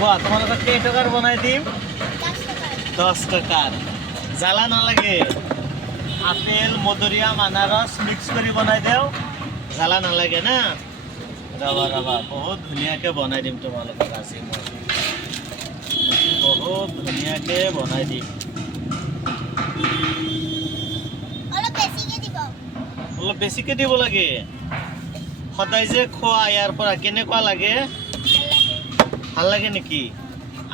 বাহ, তোমালোকক কেই টকাৰ বনাই দিম? 10 টকাৰ। জ্বালা নালাগে। আপেল, মধুৰিআম, আনাৰস মিক্স কৰি বনাই দিওঁ। জ্বালা নালাগে না? ৰবা ৰবা, বহুত ধুনীয়াকৈ বনাই দিম তোমালোকক আজি মই। বহুত ধুনীয়াকৈ বনাই দিম। অলপ বেছিকৈ দিব লাগে। সদায় যে খোৱা ইয়াৰ পৰা কেনেকুৱা লাগে? ভাল লাগে নেকি?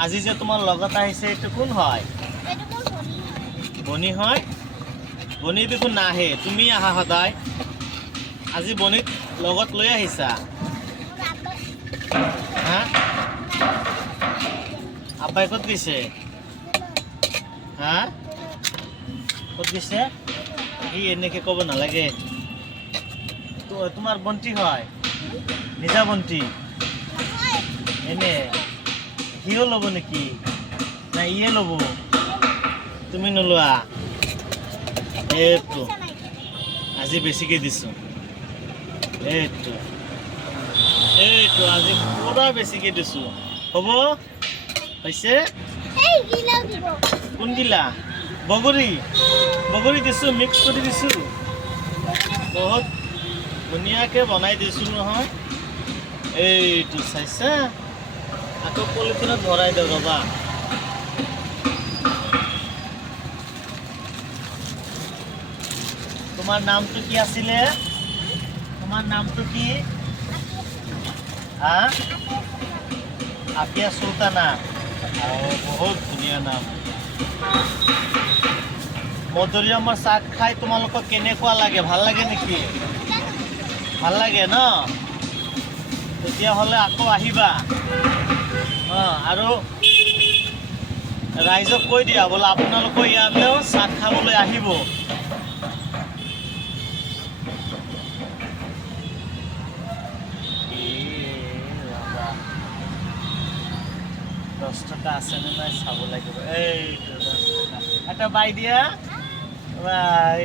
আজি যে তোমাৰ লগত আহিছে এইটো কোন হয়? বনি হয়? বনি দেখোন নাহে, তুমি আহা সদায়। আজি বনিক লগত লৈ আহিছা? হা? আব্বাই ক'ত গৈছে? হা? ক'ত গৈছে? সি এনেকৈ ক'ব নালাগে। তোমাৰ বন্তি হয়? নিজা বন্তি? এনে সিও ল'ব নেকি? না ইয়ে ল'ব? তুমি নোলোৱা? এইটো আজি বেছিকৈ দিছোঁ। এইটো এইটো আজি পুৰা বেছিকৈ দিছোঁ। হ'ব? হৈছে? কোনগিলা? বগৰী বগৰী দিছোঁ, মিক্স কৰি দিছোঁ। বহুত ধুনীয়াকৈ বনাই দিছোঁ নহয়। এইটো চাইছা? আকৌ পলিথিনত ভৰাই দিওঁ ৰ'বা। তোমাৰ নামটো কি আছিলে? তোমাৰ নামটো কি? হা? আফিয়া চুলতানা। বহুত ধুনীয়া নাম। মধুৰিআমৰ চাট খাই তোমালোকক কেনেকুৱা লাগে? ভাল লাগে নেকি? ভাল লাগে ন? তেতিয়াহ'লে আকৌ আহিবা। আৰু ৰাইজক কৈ দিয়া বোলে আপোনালোকৰ ইয়াতেও চাট খাবলৈ আহিব। 10 টকা আছেনে নাই চাব লাগিব। এইটো 10 টকা। এটা বাই দিয়া। বাই।